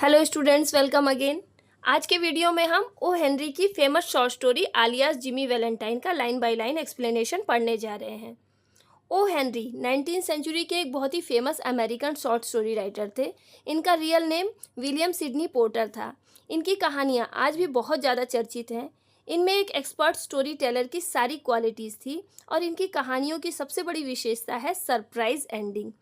Hello students, welcome again. आज के video में हम ओ हेनरी की famous short story आलियास Jimmy Valentine का लाइन बाय लाइन एक्सप्लेनेशन पढ़ने जा रहे हैं। ओ हेनरी 19th सेंचुरी के एक बहुत ही famous American short story writer थे। इनका real name William Sydney Porter था। इनकी कहानियाँ आज भी बहुत ज़्यादा चर्चित हैं। इनमें एक एक्सपर्ट स्टोरी टेलर की सारी क्वालिटीज़ थी और इनकी कहानियों की सबसे बड़ी विशेषता है सरप्राइज एंडिंग।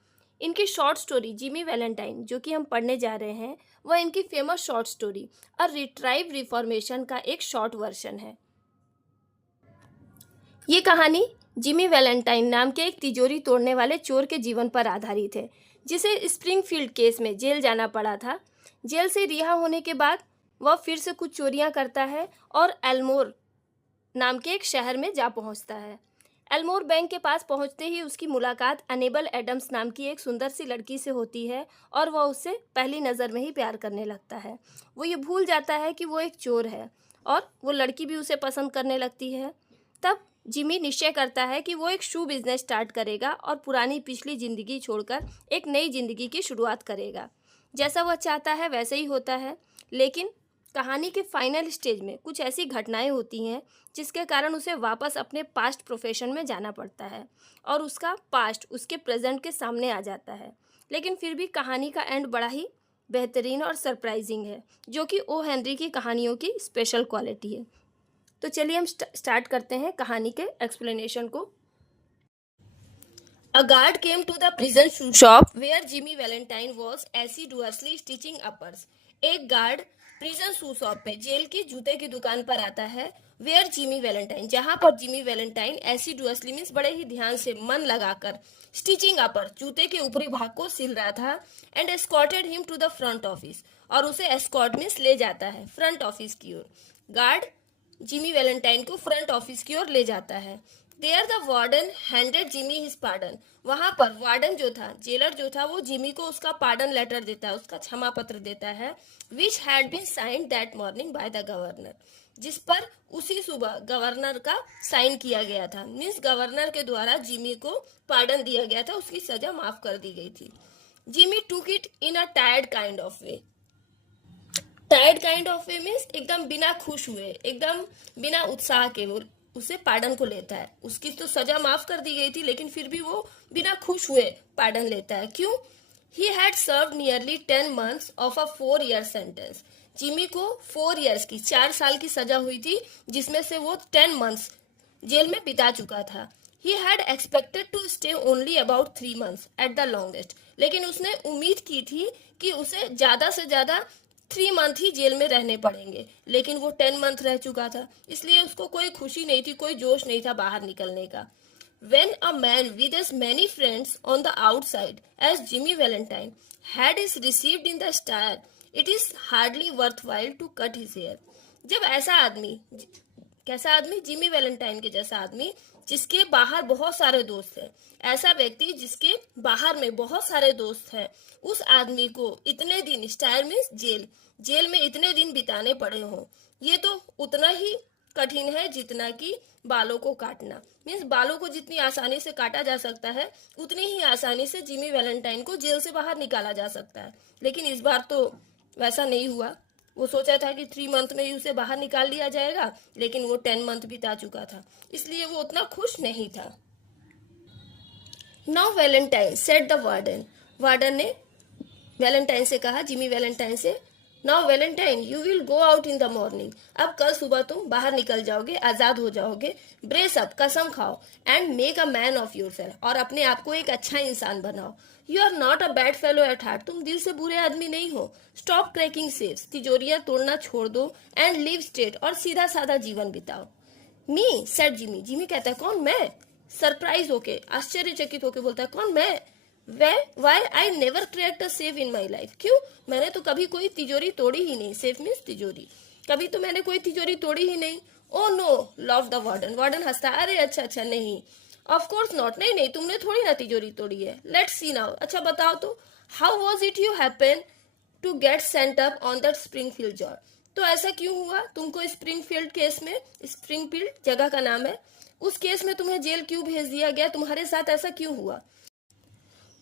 इनकी शॉर्ट स्टोरी जिमी वैलेंटाइन जो कि हम पढ़ने जा रहे हैं, वह इनकी फेमस शॉर्ट स्टोरी और रिट्राइव रिफॉर्मेशन का एक शॉर्ट वर्जन है। ये कहानी जिमी वैलेंटाइन नाम के एक तिजोरी तोड़ने वाले चोर के जीवन पर आधारित है, जिसे स्प्रिंगफील्ड केस में जेल जाना पड़ा था। जेल से रिहा होने के बाद वह फिर से कुछ चोरियां करता है और एल्मोर नाम के एक शहर में जा पहुंचता है। एल्मोर बैंक के पास पहुंचते ही उसकी मुलाकात अनेबल एडम्स नाम की एक सुंदर सी लड़की से होती है और वह उससे पहली नज़र में ही प्यार करने लगता है। वो ये भूल जाता है कि वो एक चोर है और वो लड़की भी उसे पसंद करने लगती है। तब जिमी निश्चय करता है कि वो एक शू बिजनेस स्टार्ट करेगा और पुरानी पिछली ज़िंदगी छोड़कर एक नई ज़िंदगी की शुरुआत करेगा। जैसा वह चाहता है वैसे ही होता है, लेकिन कहानी के फाइनल स्टेज में कुछ ऐसी घटनाएं होती हैं जिसके कारण उसे वापस अपने पास्ट प्रोफेशन में जाना पड़ता है और उसका पास्ट उसके प्रेजेंट के सामने आ जाता है। लेकिन फिर भी कहानी का एंड बड़ा ही बेहतरीन और सरप्राइजिंग है, जो कि ओ हेनरी की कहानियों की स्पेशल क्वालिटी है। तो चलिए हम स्टार्ट करते हैं कहानी के एक्सप्लेनेशन को। A guard came to the prison shoe shop where Jimmy Valentine was assiduously stitching uppers. एक गार्ड प्रिजन शू शॉप पे जेल की जूते की दुकान पर आता है, वेयर जिमी वैलेंटाइन, जहां पर जिमी वैलेंटाइन एसिडुअसली मीन्स बड़े ही ध्यान से मन लगाकर स्टिचिंग अपर जूते के ऊपरी भाग को सिल रहा था, and escorted him to the front office, और उसे एस्कॉर्ट मीन्स ले जाता है फ्रंट ऑफिस की ओर। गार्ड जिमी वैलेंटाइन को फ्रंट ऑफिस की ओर ले जाता है। There the warden handed Jimmy his pardon, वहां पर वार्डन जो था, जेलर जो था, वो जिमी को उसका पार्डन लेटर देता है, उसका क्षमा पत्र देता है, which had been signed that morning by the governor, जिस पर उसी सुबह गवर्नर का साइन किया गया था। मीन्स गवर्नर के द्वारा जिमी को पार्डन दिया गया था, उसकी सजा माफ कर दी गई थी। Jimmy took it in a tired kind of way. Tired kind of way means एकदम बिना खुश हुए, एकदम बिना उत्साह के वो उसे पार्डन को लेता है। उसकी तो सजा माफ कर दी गई थी, लेकिन फिर भी वो बिना खुश हुए पार्डन लेता है। क्यों? He had serve nearly 10 months of a 4 year sentence. जिमी को 4 years की 4 साल की सजा हुई थी, जिसमें से वो 10 months जेल में बिता चुका था। He had expected to stay only about 3 months at the longest, लेकिन उसने उम्मीद की थी कि उसे ज्यादा से ज्यादा 3 month ही जेल में रहने पड़ेंगे, लेकिन वो 10 month रह चुका था, इसलिए उसको कोई खुशी नहीं थी, कोई जोश नहीं था बाहर निकलने का। When a man with as many friends on the outside as Jimmy Valentine had is received in the star, it is hardly worthwhile to cut his hair. जब ऐसा आदमी, कैसा आदमी? जिमी वैलेंटाइन के जैसा आदमी, जिसके बाहर बहुत सारे दोस्त हैं, ऐसा व्यक्ति जिसके बाहर में बहुत सारे दोस्त हैं, उस आदमी को इतने दिन स्टार में जेल में इतने दिन बिताने पड़े हों, ये तो उतना ही कठिन है जितना कि बालों को काटना। मीन्स बालों को जितनी आसानी से काटा जा सकता है, उतनी ही आसानी से जिमी वैलेंटाइन को जेल से बाहर निकाला जा सकता है, लेकिन इस बार तो वैसा नहीं हुआ। वो सोचा था कि 3 month में ही उसे बाहर निकाल लिया जाएगा, लेकिन वो 10 month बिता चुका था, इसलिए वो उतना खुश नहीं था। Now Valentine said the warden, warden ने वैलेंटाइन से कहा, जिमी वैलेंटाइन से, now Valentine you will go out in the morning, अब कल सुबह तुम बाहर निकल जाओगे, आजाद हो जाओगे। ब्रेस अप, कसम खाओ, and make a man of yourself, और अपने आप को एक अच्छा इंसान बनाओ। You are not a bad fellow at heart, तुम दिल से बुरे आदमी नहीं हो। स्टॉप क्रैकिंग सेफ्स, तिजोरियां तोड़ना छोड़ दो, एंड लिव स्ट्रेट, और सीधा साधा जीवन बिताओ। मी सेड जिमी, जिमी कहता है कौन? मैं? सरप्राइज होके, आश्चर्यचकित होके बोलता है, कौन? मैं? Why I never cracked a safe in my life, क्यों? मैंने तो कभी कोई तिजोरी तोड़ी ही नहीं। सेफ मीन्स तिजोरी, कभी तो मैंने कोई तिजोरी तोड़ी ही नहीं। Oh no, laughed the warden, warden हंसता, अरे अच्छा अच्छा, नहीं, ऑफ कोर्स नॉट, नहीं नहीं, तुमने थोड़ी ना तिजोरी तोड़ी है। लेट्स सी नाउ, अच्छा बताओ तो, how was it you happen to get sent up on that Springfield job, तो ऐसा क्यों हुआ तुमको स्प्रिंगफील्ड केस में, स्प्रिंगफील्ड जगह का नाम है, उस केस में तुम्हें जेल क्यों भेज दिया गया, तुम्हारे साथ ऐसा क्यों हुआ?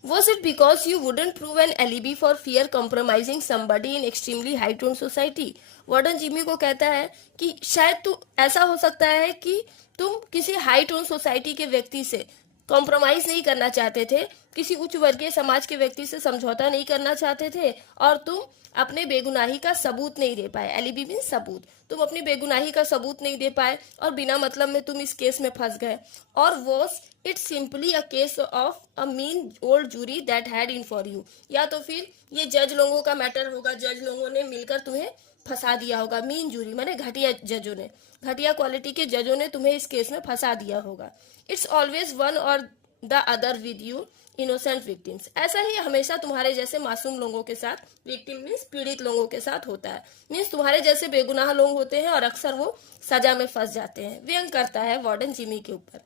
Was it because you wouldn't prove an alibi for fear compromising somebody in extremely high tone society? Warden Jimmy को कहता है कि शायद तू ऐसा हो सकता है कि तुम किसी हाई टोन सोसाइटी के व्यक्ति से कॉम्प्रोमाइज नहीं करना चाहते थे, किसी उच्च वर्गीय समाज के व्यक्ति से समझौता नहीं करना चाहते थे और तुम अपने बेगुनाही का सबूत नहीं दे पाए। एलिबी मीन सबूत। तुम अपनी बेगुनाही का सबूत नहीं दे पाए और बिना मतलब में तुम इस केस में फंस गए। और was it simply a case of a mean old jury that had in for you, या तो फिर ये जज लोगों का मैटर होगा, जज लोगों ने मिलकर तुम्हें फंसा दिया होगा। मीन जूरी माने घटिया जजों ने, घटिया क्वालिटी के जजों ने तुम्हें इस केस में फंसा दिया होगा। इट्स ऑलवेज वन और the other with you innocent victims. ऐसा ही हमेशा तुम्हारे जैसे मासूम लोगों के साथ, विक्टिम मीन्स पीड़ित लोगों के साथ होता है। मीन्स तुम्हारे जैसे बेगुनाह लोग होते हैं और अक्सर वो सजा में फंस जाते हैं। व्यंग करता है वार्डन जिमी के ऊपर।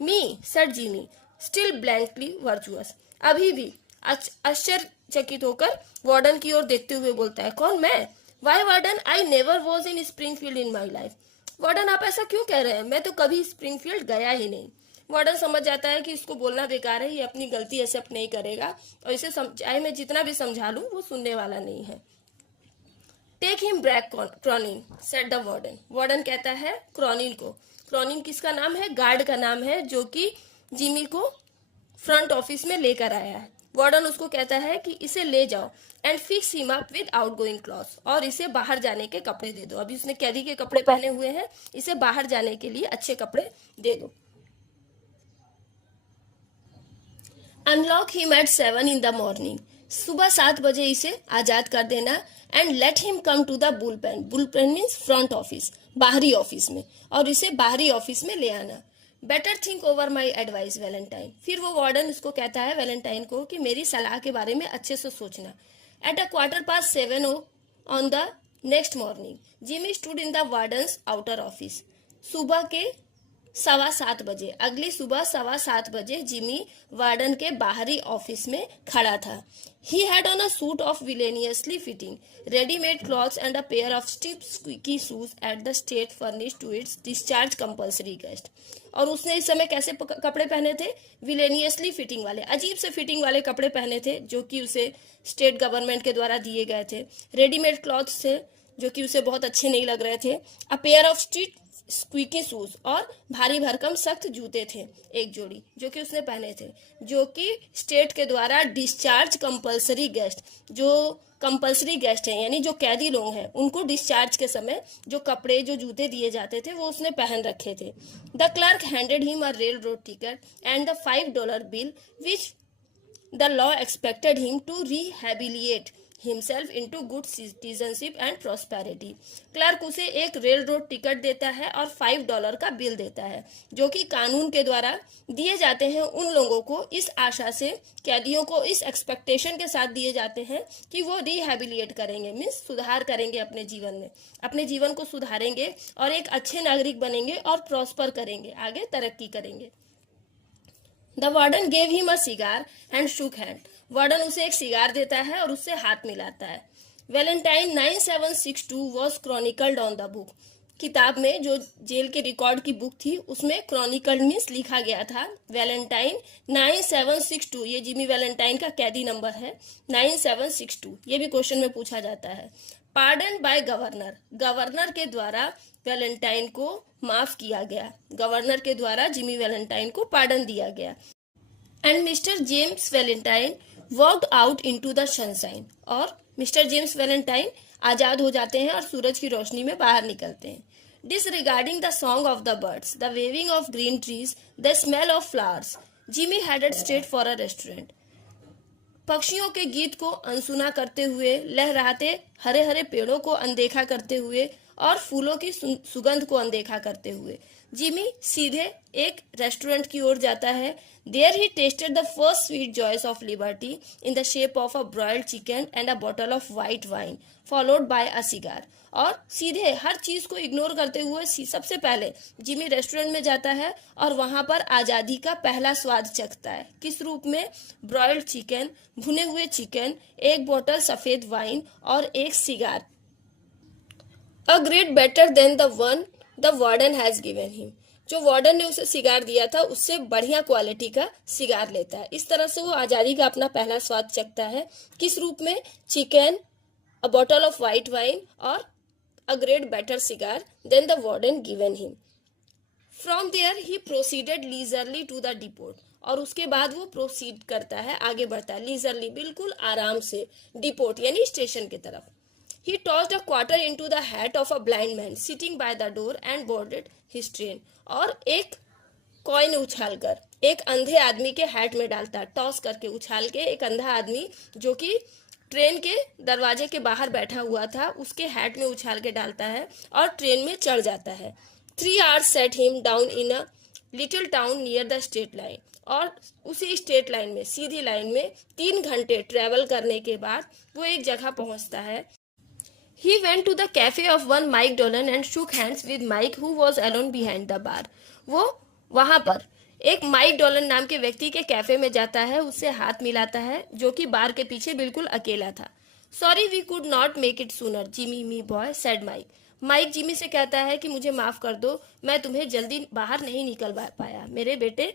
Me said Jimmy still blankly virtuous. अभी भी आश्चर्यचकित होकर वार्डन की ओर देखते हुए बोलता है, कौन मैं? Why warden, I never was in Springfield in my life. Warden आप ऐसा क्यों कह रहे हैं? मैं तो कभी स्प्रिंगफील्ड गया ही नहीं। वार्डन समझ जाता है कि इसको बोलना बेकार है, ये अपनी गलती एक्सेप्ट नहीं करेगा और इसे चाहे मैं जितना भी समझा लूं वो सुनने वाला नहीं है। Take him back Cronin said the warden. Warden कहता है क्रॉनिन को। क्रॉनिन किसका नाम है? गार्ड का नाम है जो कि जिमी को फ्रंट ऑफिस में लेकर आया है। वार्डन उसको कहता है कि इसे ले जाओ and fix him up with outgoing clothes, और इसे बाहर जाने के कपड़े दे दो। अभी उसने कैदी के कपड़े पहने हुए हैं, इसे बाहर जाने के लिए अच्छे कपड़े दे दो। Unlock him at 7 in the morning, सुबह 7 बजे इसे आजाद कर देना। And let him come to the bullpen, bullpen means front office, बाहरी ऑफिस में, और इसे बाहरी ऑफिस में ले आना। Better think over my advice Valentine. फिर वो वार्डन उसको कहता है वैलेंटाइन को कि मेरी सलाह के बारे में अच्छे से सोचना। At a 7:15 on the next morning Jimmy stood in the wardens outer office. सुबह के 7:15 बजे, अगली सुबह 7:15 बजे जिमी वार्डन के बाहरी ऑफिस में खड़ा था। He had on a suit of villainously fitting readymade clothes and a pair of stiff squeaky shoes at the state furnish to its discharge compulsory guest. और उसने इस समय कैसे कपड़े पहने थे? विलेनियसली फिटिंग वाले, अजीब से फिटिंग वाले कपड़े पहने थे जो कि उसे स्टेट गवर्नमेंट के द्वारा दिए गए थे। रेडीमेड क्लॉथ्स थे जो कि उसे बहुत अच्छे नहीं लग रहे थे। अ pair of street squeaky shoes, और भारी भरकम सख्त जूते थे एक जोड़ी जो कि उसने पहने थे, जो कि स्टेट के द्वारा डिस्चार्ज कंपल्सरी गेस्ट, जो कंपल्सरी गेस्ट हैं यानी जो कैदी लोग हैं, उनको डिस्चार्ज के समय जो कपड़े जो जूते दिए जाते थे वो उसने पहन रखे थे। The clerk handed him a railroad ticket and the $5 bill which the law expected him to rehabilitate himself into good citizenship and prosperity. Clerk उसे एक रेल रोड टिकट देता है और $5 का बिल देता है जो कि कानून के द्वारा दिए जाते हैं उन लोगों को, इस आशा से, कैदियों को इस एक्सपेक्टेशन के साथ दिए जाते हैं कि वो रिहेबिलिएट करेंगे, मीन्स सुधार करेंगे अपने जीवन में, अपने जीवन को सुधारेंगे और एक अच्छे नागरिक बनेंगे और प्रॉस्पर करेंगे, आगे तरक्की करेंगे। The warden gave him a cigar and shook hand. Warden उसे एक सिगार देता है और उससे हाथ मिलाता है। Valentine 9762 was chronicled on the book. किताब में जो जेल के रिकॉर्ड की बुक थी उसमें क्रॉनिकल्ड मीन्स लिखा गया था वैलेंटाइन 9762। ये जिमी वैलेंटाइन का कैदी नंबर है 9762। ये भी क्वेश्चन में पूछा जाता है। पार्डन बाय गवर्नर, गवर्नर के द्वारा वैलेंटाइन को माफ किया गया, गवर्नर के द्वारा जिमी वैलेंटाइन को पार्डन दिया गया। And mister James Valentine walked out into the sunshine, और मिस्टर जेम्स वैलेंटाइन आजाद हो जाते हैं और सूरज की रोशनी में बाहर निकलते हैं। Disregarding the song of the birds, the waving of green trees, the smell of flowers, Jimmy headed straight for a restaurant. पक्षियों के गीत को अनसुना करते हुए, लहराते हरे हरे पेड़ों को अनदेखा करते हुए और फूलों की सुगंध को अनदेखा करते हुए जिमी सीधे एक रेस्टोरेंट की ओर जाता है। There he tasted the first sweet joys of liberty in the shape of a broiled chicken and a bottle of white wine followed by a cigar. और सीधे हर चीज को इग्नोर करते हुए सबसे पहले जिमी रेस्टोरेंट में जाता है और वहां पर आजादी का पहला स्वाद चखता है। किस रूप में? ब्रॉयल्ड चिकन, भुने हुए चिकन, एक बोतल सफेद वाइन और एक cigar. A great better than the one the warden has given him. जो वार्डन ने उसे सिगार दिया था उससे बढ़िया क्वालिटी का सिगार लेता है। इस तरह से वो आज़ादी का अपना पहला स्वाद चखता है। किस रूप में? Chicken, a bottle of white wine और a grade better cigar than the warden given him. From there he proceeded leisurely to the depot. और उसके बाद वो प्रोसीड करता है, आगे बढ़ता है लीजरली, बिल्कुल आराम से, डिपोट यानी स्टेशन की तरफ। He tossed a quarter into the hat of a blind man sitting by the door and boarded his train. और एक कॉइन उछालकर एक अंधे आदमी के हैट में डालता है, टॉस करके, उछाल के, एक अंधा आदमी जो कि ट्रेन के दरवाजे के बाहर बैठा हुआ था उसके हैट में उछाल के डालता है और ट्रेन में चढ़ जाता है। 3 hours set him down in a little town near the state line। और उसी स्टेट लाइन में, सीधी लाइन में 3 घंटे ट्रेवल करने के बाद वो एक जगह पहुंचता है। He went to the cafe of one Mike Dolan and shook hands with Mike who was alone behind the bar। वो वहां पर एक माइक डोलन नाम के व्यक्ति के कैफे में जाता है, उससे हाथ मिलाता है जो कि बार के पीछे बिल्कुल अकेला था। Sorry we could not make it sooner Jimmy me boy said Mike. Mike Jimmy से कहता है कि मुझे माफ कर दो, मैं तुम्हें जल्दी बाहर नहीं निकलवा पाया। मेरे बेटे,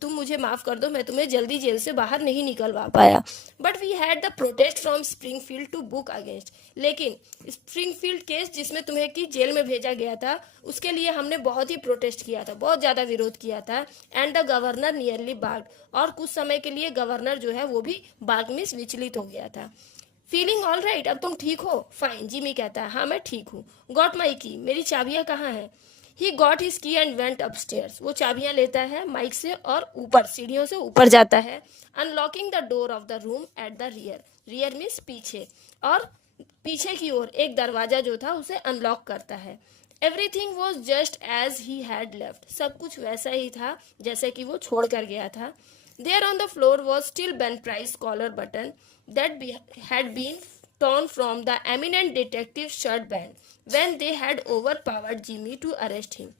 तुम मुझे माफ कर दो, मैं तुम्हें जल्दी जेल से बाहर नहीं निकलवा पाया। But we had the protest from Springfield to buck against. लेकिन स्प्रिंगफील्ड केस जिसमें तुम्हें की जेल में भेजा गया था उसके लिए हमने बहुत ही प्रोटेस्ट किया था, बहुत ज़्यादा विरोध किया था। एंड द गवर्नर नियरली बाग। और कुछ समय के लिए गवर्नर जो है वो भी बाग में विचलित हो गया था। फीलिंग ऑल राइट, अब तुम ठीक हो? फाइन, जिमी कहता है, हाँ मैं ठीक हूँ। गॉट माई की, मेरी चाबियाँ कहाँ हैं? ही गॉट हिज की एंड वेंट अपस्टेयर्स। वो चाबियां लेता है माइक से और ऊपर सीढ़ियों से ऊपर जाता है। Unlocking the door of the room at the rear. Rear means पीछे, और पीछे की ओर एक दरवाजा जो था उसे अनलॉक करता है। Everything was just as he had left. सब कुछ वैसा ही था जैसे कि वो छोड़ कर गया था। There on the floor was still Ben Price collar button that had been torn from the eminent detective's shirt band when they had overpowered Jimmy to arrest him।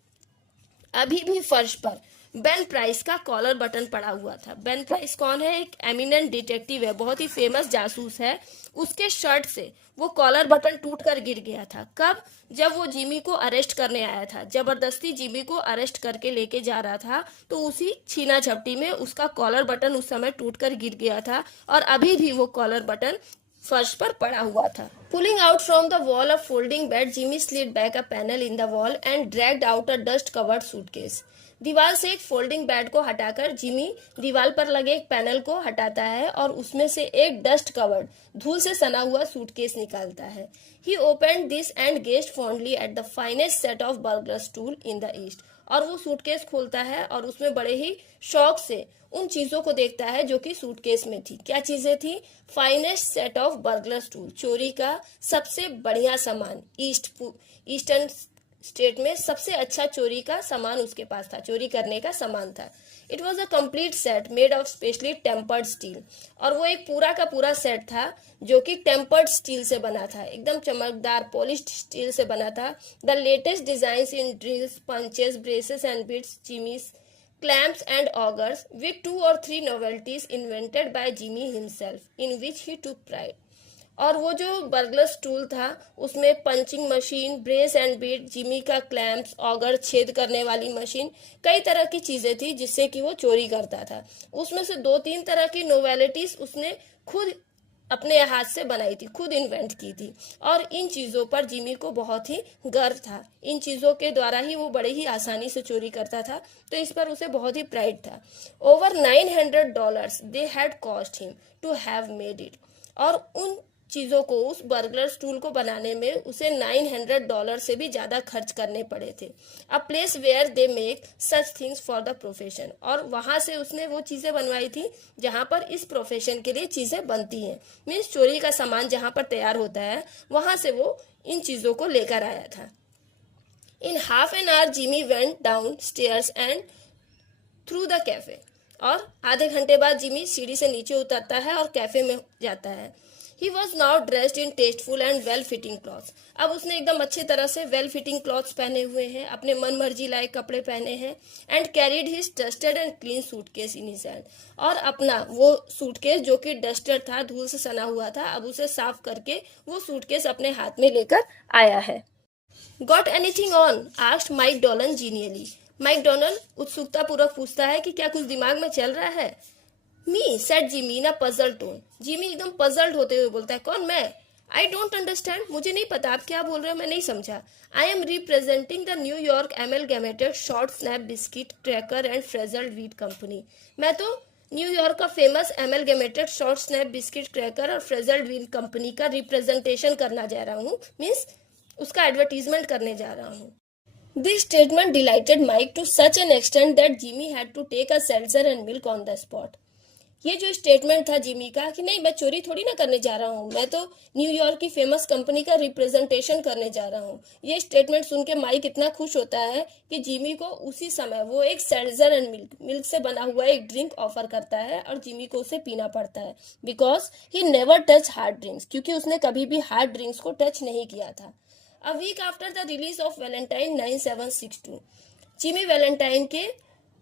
अभी भी फर्श पर बेन प्राइस का कॉलर बटन पड़ा हुआ था। Ben price कौन है? एक एमिनेंट डिटेक्टिव है, बहुत ही फेमस जासूस है। उसके शर्ट से वो कॉलर बटन टूटकर गिर गया था। कब? जब वो जिमी को अरेस्ट करने आया था, जबरदस्ती जिमी को अरेस्ट करके लेके जा रहा था, तो उसी छीना झपटी में उसका कॉलर बटन उस समय टूटकर गिर गया था और अभी भी वो कॉलर बटन फर्श पर पड़ा हुआ था। Pulling out from the wall of folding bed, Jimmy slid back a panel in the wall and dragged out a dust covered suitcase. दीवार से एक फोल्डिंग बेड को हटाकर जिमी दीवार पर लगे एक पैनल को हटाता है और उसमें से एक डस्ट कवर्ड, धूल से सना हुआ सूटकेस निकालता है। He opened this and gazed fondly at the finest set of burglars tool in the East. और वो सूटकेस खोलता है और उसमें बड़े ही शौक से उन चीजों को देखता है जो कि सूटकेस में थी। क्या चीजें थी? Finest set of burglars tool, चोरी का सबसे बढ़िया सामान। ईस्टर्न स्टेट में सबसे अच्छा चोरी का सामान उसके पास था, चोरी करने का सामान था। It was a complete set made of specially tempered steel. और वो एक पूरा का पूरा सेट था जो कि टेम्पर्ड स्टील से बना था, एकदम चमकदार पॉलिश्ड स्टील से बना था। The latest design in drills, punches, braces and bits, Jimmy's clamps and augers, with 2 or 3 novelties invented by Jimmy himself, in which he took pride। और वो जो बर्गलर्स टूल था उसमें punching machine, brace and bit, Jimmy का clamps, auger, छेद करने वाली machine, कई तरह की चीजें थी जिससे कि वो चोरी करता था। उसमें से 2-3 तरह की नोवेलिटीज उसने खुद अपने हाथ से बनाई थी, खुद इन्वेंट की थी। और इन चीज़ों पर जिमी को बहुत ही गर्व था। इन चीज़ों के द्वारा ही वो बड़े ही आसानी से चोरी करता था, तो इस पर उसे बहुत ही प्राइड था। Over $900 they had cost him to have made it. और उन चीज़ों को, उस बर्गलर स्टूल को बनाने में उसे $900 से भी ज़्यादा खर्च करने पड़े थे। A place where they make such things for the profession. और वहाँ से उसने वो चीज़ें बनवाई थी जहाँ पर इस प्रोफेशन के लिए चीज़ें बनती हैं। मीन्स चोरी का सामान जहाँ पर तैयार होता है वहाँ से वो इन चीज़ों को लेकर आया था। In half an hour Jimmy went down stairs and through the cafe. और आधे घंटे बाद जिमी सीढ़ी से नीचे उतरता है और कैफे में जाता है। He was now dressed in tasteful and well-fitting clothes। अब उसने एकदम अच्छे तरह से वेल फिटिंग क्लॉथ्स पहने हुए हैं, अपने मन मर्जी लायक कपड़े पहने हैं। And carried his dusted and clean suitcase in his hand. और अपना वो सूटकेस जो कि डस्टेड था, धूल से सना हुआ था, अब उसे साफ करके वो सूटकेस अपने हाथ में लेकर आया है। Got anything on? asked Mike Dolan genially। McDonald उत्सुकता पूर्वक पूछता है कि क्या कुछ दिमाग में चल रहा है। Me said Jimmy in a puzzle tone. Jimmy एकदम पजल्ड होते हुए बोलता है, कौन, मैं? आई डोंट अंडरस्टैंड, मुझे नहीं पता आप क्या बोल रहे हो, मैं नहीं समझा। I am representing the New York Amalgamated Short Snap Biscuit Cracker and Frazzled Wheat Company. मैं तो न्यूयॉर्क का famous Amalgamated Short Snap Biscuit Cracker और फ्रेजल्ड व्हीट कंपनी का रिप्रेजेंटेशन करना जा रहा हूँ, मीन्स उसका एडवर्टीजमेंट करने जा रहा हूँ। This statement delighted Mike to such an extent that Jimmy had to take a seltzer and milk on the spot. ये जो स्टेटमेंट था जिमी का कि नहीं, मैं चोरी थोड़ी ना करने जा रहा हूँ, मैं तो न्यूयॉर्क की फेमस कंपनी का रिप्रेजेंटेशन करने जा रहा हूँ। ये स्टेटमेंट सुन के माइक इतना खुश होता है कि जिमी को उसी समय वो एक सेल्जर एंड मिल्क से बना हुआ एक ड्रिंक ऑफर करता है और जिमी को उसे पीना पड़ता है, because he never touch hard drinks, क्योंकि उसने कभी भी हार्ड ड्रिंक्स को टच नहीं किया था। A week after the release of Valentine 9762, Jimmy Valentine के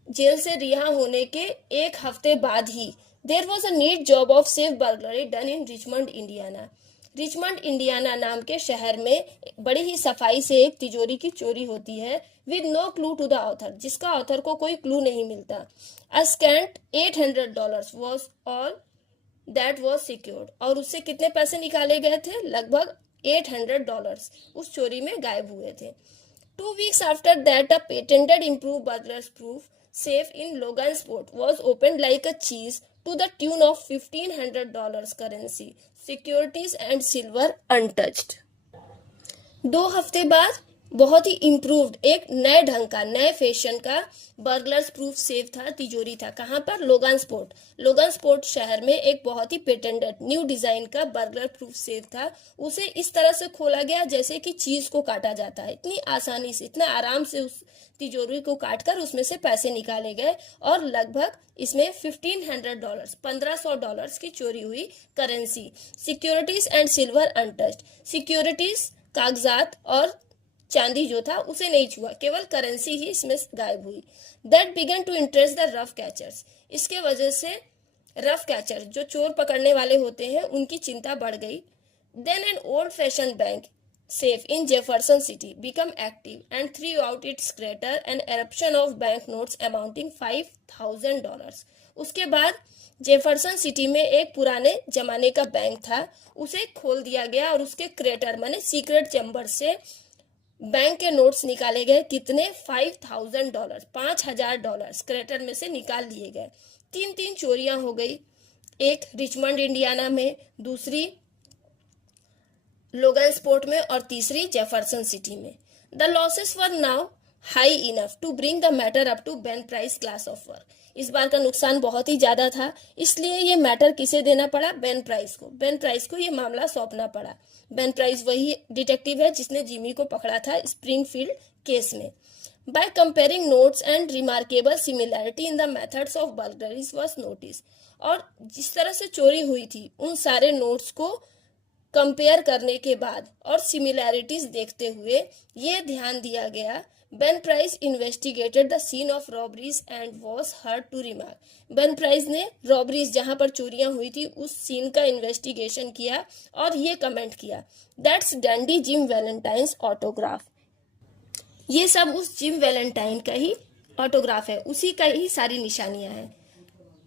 जेल से रिहा होने के एक हफ्ते बाद ही there was a neat job of safe burglary done in Richmond Indiana. Richmond Indiana नाम के शहर में बड़ी ही सफाई से एक तिजोरी की चोरी होती है, with no clue to the author, जिसका ऑथर को कोई क्लू नहीं मिलता। A scant $800 was all that was secured, और उससे कितने पैसे निकाले गए थे? लगभग $800 उस चोरी में गायब हुए थे। 2 weeks after that, a patented improved burglar's proof safe in Logansport was opened like a cheese to the tune of $1,500 currency, securities and silver untouched. 2 हफ्ते बाद बहुत ही इम्प्रूव्ड एक नए ढंग का, नए फैशन का बर्गलर्स प्रूफ सेफ था, तिजोरी था। कहाँ पर? लोगन स्पोर्ट शहर में एक बहुत ही पेटेंटेड न्यू डिजाइन का बर्गलर प्रूफ सेफ था। उसे इस तरह से खोला गया जैसे कि चीज को काटा जाता है, इतनी आसानी से, इतना आराम से उस तिजोरी को काटकर उसमें से पैसे निकाले गए, और लगभग इसमें $1,500 $1,500 की चोरी हुई currency. Securities and silver untouched, securities कागजात और चांदी जो था उसे नहीं छुआ, केवल करेंसी ही इसमें गायब हुई। That began to interest the rough catchers, इसके वजह से रफ कैचर जो चोर पकड़ने वाले होते हैं उनकी चिंता बढ़ गई। Then an old fashion bank safe in Jefferson City become active and threw out its crater an eruption of bank notes amounting $5,000। उसके बाद जेफरसन सिटी में एक पुराने जमाने का बैंक था, उसे खोल दिया गया और उसके क्रेटर माने सीक्रेट चैम्बर से बैंक के नोट्स निकाले गए। कितने? $5,000 $5,000 क्रेटर में से निकाल लिए गए। 3 चोरियां हो गई, एक रिचमंड इंडियाना में, दूसरी लोगन स्पोर्ट में और तीसरी जेफरसन सिटी में। The losses were now high enough to bring the matter up to Ben Price class of work. इस बार का नुकसान बहुत ही ज्यादा था, इसलिए ये मैटर किसे देना पड़ा? बेन प्राइस को। बेन प्राइस को ये मामला सौंपना पड़ा। बेन प्राइस वही डिटेक्टिव है जिसने जिमी को पकड़ा था स्प्रिंगफील्ड केस में। By comparing notes and remarkable similarity in the methods of burglaries was notice, और जिस तरह से चोरी हुई थी उन सारे नोट्स को कंपेयर करने के बाद और सिमिलैरिटीज देखते हुए ये ध्यान दिया गया, Ben Price investigated the scene of robberies and was heard to remark. Ben Price ने रॉबरीज जहां पर चोरियां हुई थी उस सीन का इन्वेस्टिगेशन किया और ये कमेंट किया, that's dandy gym Valentine's autograph. ये सब उस जिम वैलेंटाइन का ही ऑटोग्राफ है, उसी का ही सारी निशानियां हैं।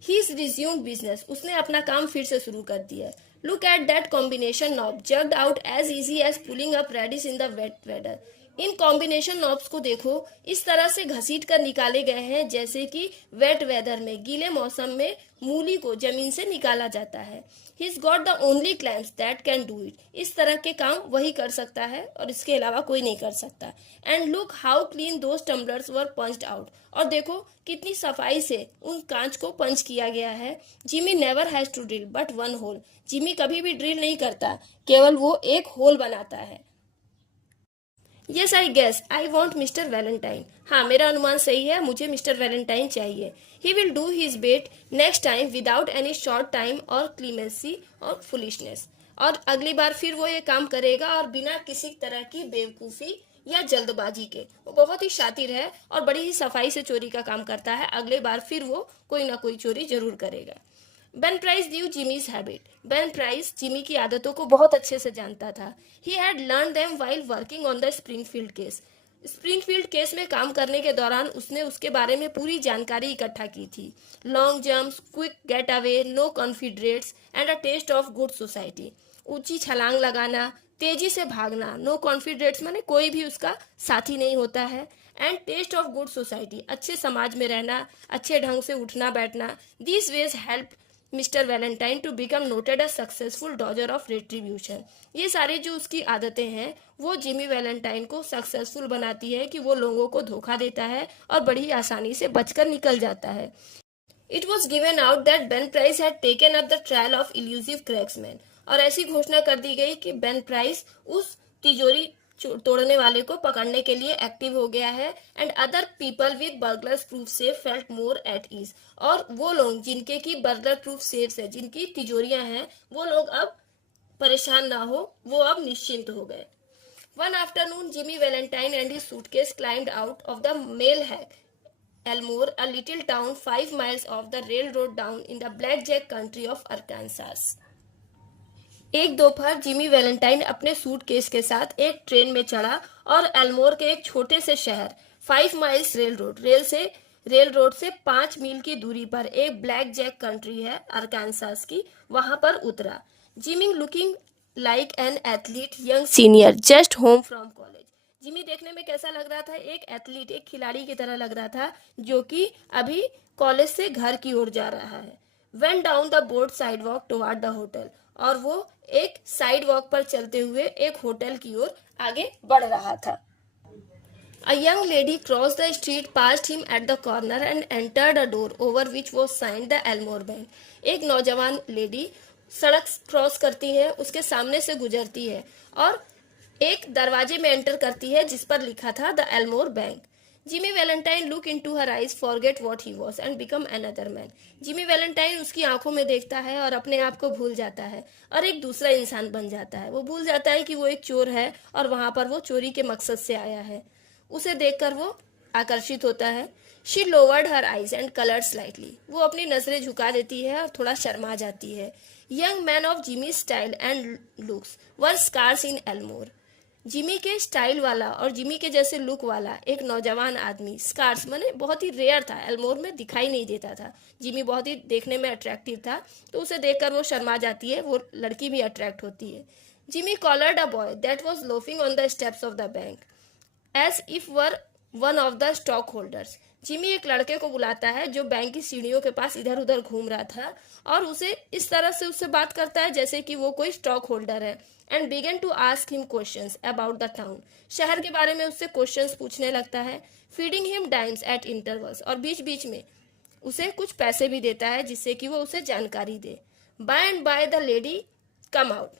ही इज रिज्यूम बिजनेस, उसने अपना काम फिर से शुरू कर दिया। Look at that combination knob jerked out as easy as pulling up radish in the wet weather. इन कॉम्बिनेशन नॉब्स को देखो, इस तरह से घसीट कर निकाले गए हैं जैसे कि वेट वेदर में, गीले मौसम में मूली को जमीन से निकाला जाता है। He's got the only clamps that can do it। इस तरह के काम वही कर सकता है और इसके अलावा कोई नहीं कर सकता। And look how clean those tumblers were punched out। और देखो कितनी सफाई से उन कांच को पंच किया गया है। Jimmy never has to drill but one hole। Jimmy कभी भी ड्रिल नहीं करता, केवल वो एक होल बनाता है। Yes I guess I want mister Valentine. हाँ, मेरा अनुमान सही है, मुझे मिस्टर वैलेंटाइन चाहिए। He will do his bit next time without any short time और क्लीमेंसी और फुलिशनेस। और अगली बार फिर वो ये काम करेगा और बिना किसी तरह की बेवकूफ़ी या जल्दबाजी के। वो बहुत ही शातिर है और बड़ी ही सफाई से चोरी का काम करता है। अगली बार फिर वो कोई ना कोई चोरी जरूर करेगा। Ben price new Jimmy's habit. Ben price Jimmy की आदतों को बहुत अच्छे से जानता था। He had learn them while working on the Springfield case. Springfield case में काम करने के दौरान उसने उसके बारे में पूरी जानकारी इकट्ठा की थी। Long jumps, quick get away, no confederates and a taste of good society. ऊंची छलांग लगाना, तेजी से भागना, नो कॉन्फिडरेट्स माने कोई भी उसका साथी नहीं होता है, and taste of good society, अच्छे समाज में रहना, अच्छे ढंग से उठना बैठना। These ways help mister Valentine to become noted a successful dodger of retribution. ये सारी जो उसकी आदतें हैं वो जिमी वैलेंटाइन को सक्सेसफुल बनाती है कि वो लोगों को धोखा देता है और बड़ी आसानी से बचकर निकल जाता है। It was given out that Ben Price had taken up the trail of elusive cracksman. और ऐसी घोषणा कर दी गई कि बेन प्राइस उस तिजोरी तोड़ने वाले को पकड़ने के लिए एक्टिव हो गया है, and other people with burglars proof safe felt more at ease. और वो लोग जिनके की बर्गलर प्रूफ सेफ है, जिनकी तिजोरियां हैं, वो लोग अब परेशान ना हो, वो अब निश्चिंत हो गए। One afternoon, Jimmy Valentine and his suitcase climbed out of the mail hack Elmore, a little town 5 miles off the railroad down in the blackjack country of Arkansas. एक दोपहर जिमी वैलेंटाइन अपने सूटकेस के साथ एक train में चढ़ा और Elmore के एक छोटे से शहर 5 माइल्स रेल रोड से 5 मील की दूरी पर एक ब्लैक जैक कंट्री है अरकानसास की, वहां पर उतरा। Jimmy looking like an athlete young senior just home from college. Jimmy देखने में कैसा लग रहा था? एक एथलीट, एक खिलाड़ी की तरह लग रहा था जो कि अभी कॉलेज से घर की ओर जा रहा है। Went down the board side walk toward the hotel. और वो एक साइड वॉक पर चलते हुए एक होटल की ओर आगे बढ़ रहा था। A young lady crossed the street past him at the corner and entered a door over which was signed the Elmore Bank. एक नौजवान लेडी सड़क क्रॉस करती है, उसके सामने से गुजरती है और एक दरवाजे में एंटर करती है जिस पर लिखा था the Elmore bank. Jimmy Valentine look into her eyes, forget what he was and become another man. Jimmy Valentine उसकी आंखों में देखता है और अपने आप को भूल जाता है और एक दूसरा इंसान बन जाता है। वो भूल जाता है कि वो एक चोर है और वहां पर वो चोरी के मकसद से आया है। उसे देखकर वो आकर्षित होता है। She lowered her eyes and coloured slightly. वो अपनी नजरें झुका देती है और थोड़ा शर्मा जाती है। Young man of Jimmy style and looks were scarce in Elmore. Jimmy के स्टाइल वाला और जिमी के जैसे लुक वाला एक नौजवान आदमी, स्कार्स माने बहुत ही रेयर था, एल्मोर में दिखाई नहीं देता था। जिमी बहुत ही देखने में अट्रैक्टिव था, तो उसे देखकर वो शर्मा जाती है, वो लड़की भी अट्रैक्ट होती है। Jimmy collared a boy that was loafing on the steps of the bank as if were one of the stockholders. Jimmy एक लड़के को बुलाता है जो बैंक की सीढ़ियों के पास इधर उधर घूम रहा था और उसे इस तरह से उससे बात करता है जैसे कि वो कोई स्टॉक होल्डर है, and began to ask him questions about the town. शहर के बारे में उससे क्वेश्चंस पूछने लगता है। Feeding him dimes at intervals. और बीच बीच में उसे कुछ पैसे भी देता है जिससे कि वो उसे जानकारी दे। By and by the lady come out.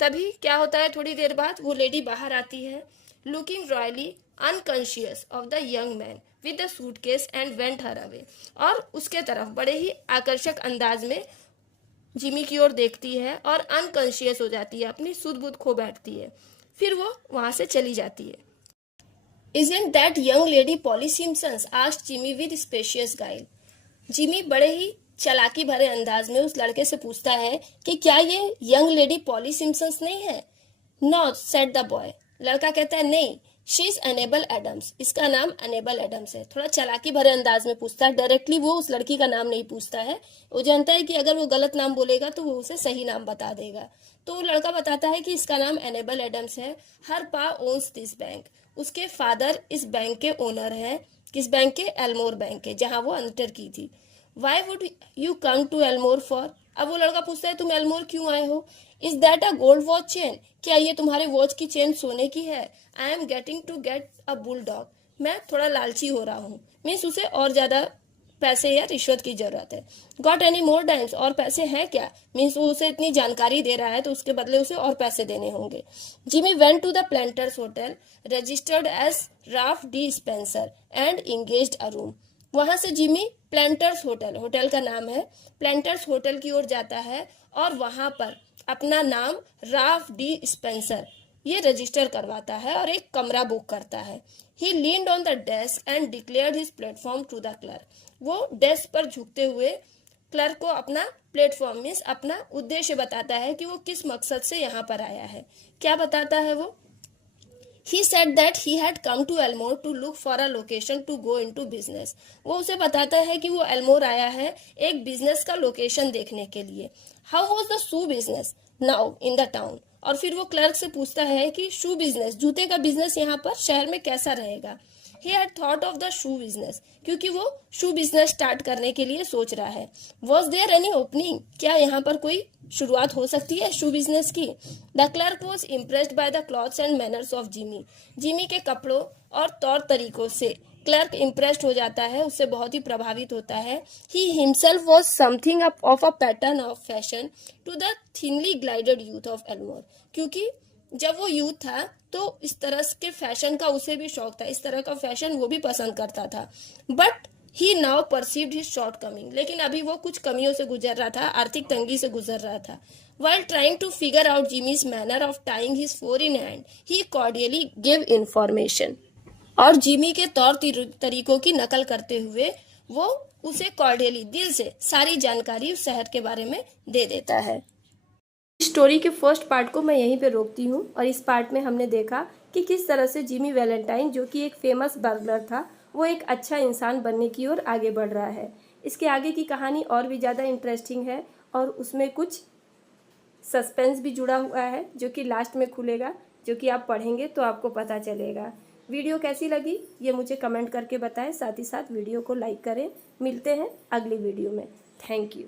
तभी क्या होता है, थोड़ी देर बाद वो लेडी बाहर आती है, looking royally unconscious of the young man with the suitcase and went her away. और उसके तरफ बड़े ही आकर्षक अंदाज में जिमी की ओर देखती है और अनकॉन्शियस हो जाती है, अपनी सुध बुध खो बैठती है, फिर वो वहां से चली जाती है। Isn't that young lady Polly Simpsons? asked Jimmy with spacious guile. Jimmy बड़े ही चालाकी भरे अंदाज में उस लड़के से पूछता है कि क्या ये यंग लेडी पॉली सिम्पसन्स नहीं है? No, said the boy. लड़का कहता है नहीं, शी इज अनेबल एडम्स। इसका नाम अनेबल एडम्स है। थोड़ा चालाकी भरे अंदाज में पूछता है, डायरेक्टली वो उस लड़की का नाम नहीं पूछता है। वो जानता है कि अगर वो गलत नाम बोलेगा तो वो उसे सही नाम बता देगा। तो लड़का बताता है कि इसका नाम अनेबल एडम्स है। हर पा ओन्स दिस बैंक। उसके फादर इस बैंक के ओनर है। किस बैंक के? एल्मोर बैंक के, जहां वो एंटर की थी। Why would you come to Elmore for? अब वो लड़का पूछता है तुम एल्मोर क्यों आए हो? Is that a gold watch chain? क्या ये तुम्हारे वॉच की चेन सोने की है? I am getting to get a bulldog. मैं थोड़ा लालची हो रहा हूँ, मीन्स उसे और ज्यादा पैसे या रिश्वत की जरूरत है। Got any more dimes? और पैसे हैं क्या? मीन्स वो उसे इतनी जानकारी दे रहा है तो उसके बदले उसे और पैसे देने होंगे। Jimmy went to the Planters hotel, registered as Ralph D Spencer and engaged a room. वहां से जिमी प्लेंटर्स होटल, होटल का नाम है, प्लेंटर्स होटल की ओर जाता है और वहां पर अपना नाम राफ डी स्पेंसर ये रजिस्टर करवाता है और एक कमरा बुक करता है। He leaned on the desk and declared his platform to the clerk. वो डेस्क पर झुकते हुए क्लर्क को अपना प्लेटफॉर्म मीन्स अपना उद्देश्य बताता है कि वो किस मकसद से यहाँ पर आया है। क्या बताता है वो? He said that he had come to Elmore to look for a location to go into business. वो उसे बताता है कि वो एल्मोर आया है एक बिजनेस का लोकेशन देखने के लिए. How was the shoe business now in the town? और फिर वो क्लर्क से पूछता है कि शू बिजनेस, जूते का बिजनेस यहाँ पर शहर में कैसा रहेगा. He had thought of the shoe business, क्योंकि वो शू बिजनेस स्टार्ट करने के लिए सोच रहा है. Was there any opening? क्या यहाँ पर कोई शुरुआत हो सकती है शू बिजनेस की. The clerk was impressed by the clothes and manners of Jimmy. Jimmy के कपड़ों और तौर तरीकों से क्लर्क इम्प्रेस्ड हो जाता है, उससे बहुत ही प्रभावित होता है. He himself was something of a pattern of fashion to the thinly glided youth of Elmore. क्योंकि जब वो यूथ था तो इस तरह के फैशन का उसे भी शौक था, इस तरह का फैशन वो भी पसंद करता था. But he now perceived his short coming. लेकिन अभी वो कुछ कमियों से गुजर रहा था, आर्थिक तंगी से गुजर रहा था. While trying to figure out Jimmy's manner of tying his four in hand, he cordially give information. और जिमी के तौर तरीकों की नकल करते हुए वो उसे कॉर्डियली, दिल से सारी जानकारी उस शहर के बारे में दे देता है. स्टोरी के फर्स्ट पार्ट को मैं यहीं पे रोकती हूँ. और इस पार्ट में हमने देखा कि किस तरह से जिमी वैलेंटाइन, जो कि एक फेमस बर्गलर था, वो एक अच्छा इंसान बनने की ओर आगे बढ़ रहा है. इसके आगे की कहानी और भी ज़्यादा इंटरेस्टिंग है और उसमें कुछ सस्पेंस भी जुड़ा हुआ है जो कि लास्ट में खुलेगा, जो कि आप पढ़ेंगे तो आपको पता चलेगा. वीडियो कैसी लगी ये मुझे कमेंट करके बताएं, साथ ही साथ वीडियो को लाइक करें. मिलते हैं अगली वीडियो में. Thank you.